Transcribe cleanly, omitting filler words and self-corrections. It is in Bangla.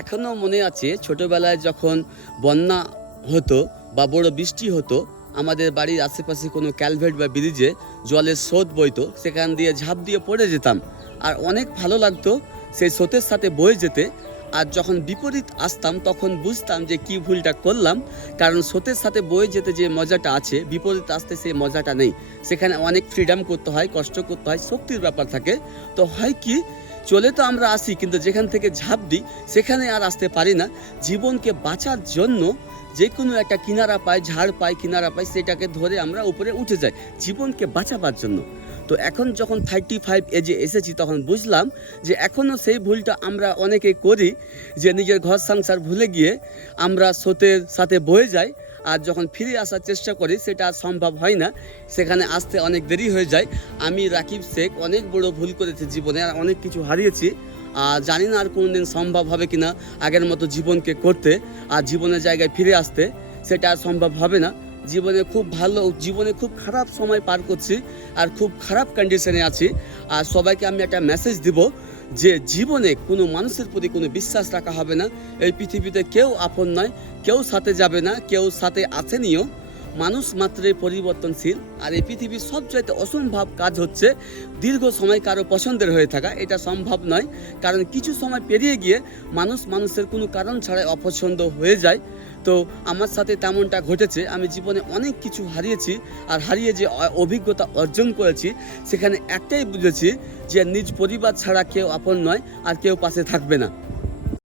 এখনো মনে আছে ছোটবেলায় যখন বন্যা হতো বা বড় বৃষ্টি হতো, আমাদের বাড়ির আশেপাশে কোনো ক্যালভেট বা ব্রিজে জলের স্রোত বইতো, সেখান দিয়ে ঝাঁপ দিয়ে পড়ে যেতাম। আর অনেক ভালো লাগতো সেই স্রোতের সাথে বয়ে যেতে। আর যখন বিপরীত আসতাম তখন বুঝতাম যে কি ভুলটা করলাম, কারণ স্রোতের সাথে বয়ে যেতে যে মজাটা আছে, বিপরীত আসতে সেই মজাটা নেই। সেখানে অনেক ফ্রিডম করতে হয়, কষ্ট করতে হয়, শক্তির ব্যাপার থাকে। তো হয় কি, চলে তো আমরা আসি, কিন্তু যেখান থেকে ঝাঁপ দিই সেখানে আর আসতে পারি না। জীবনকে বাঁচার জন্য যে কোনো একটা কিনারা পাই, ঝাড় পাই, কিনারা পাই, সেটাকে ধরে আমরা উপরে উঠে যাই জীবনকে বাঁচাবার জন্য। তো এখন যখন 35 এজে এসেছি তখন বুঝলাম যে এখনও সেই ভুলটা আমরা অনেকে করি, যে নিজের ঘর সংসার ভুলে গিয়ে আমরা স্রোতের সাথে বয়ে যাই। আর যখন ফিরে আসার চেষ্টা করি সেটা আর সম্ভব হয় না, সেখানে আসতে অনেক দেরি হয়ে যায়। আমি রাকিব শেখ অনেক বড় ভুল করেছি জীবনে, আর অনেক কিছু হারিয়েছি। আর জানি না আর কোনোদিন সম্ভব হবে কিনা আগের মতো জীবনকে করতে আর জীবনের জায়গায় ফিরে আসতে, সেটা আর সম্ভব হবে না। জীবনে খুব খারাপ সময় পার করছি আর খুব খারাপ কন্ডিশনে আছি। আর সবাইকে আমি একটা মেসেজ দিব যে জীবনে কোনো মানুষের প্রতি কোনো বিশ্বাস রাখা হবে না। এই পৃথিবীতে কেউ আপন নয়, কেউ সাথে যাবে না, কেউ সাথে আসেনিও। মানুষ মাত্রই পরিবর্তনশীল। আর এই পৃথিবীর সবচাইতে অসম্ভব কাজ হচ্ছে দীর্ঘ সময় কারো পছন্দের হয়ে থাকা। এটা সম্ভব নয়, কারণ কিছু সময় পেরিয়ে গিয়ে মানুষের কোনো কারণ ছাড়াই অপছন্দ হয়ে যায়। তো আমার সাথে তেমনটা ঘটেছে। আমি জীবনে অনেক কিছু হারিয়েছি, আর হারিয়ে যে অভিজ্ঞতা অর্জন করেছি সেখানে একটাই বুঝেছি যে নিজ পরিবার ছাড়া কেউ আপন নয় আর কেউ পাশে থাকবে না।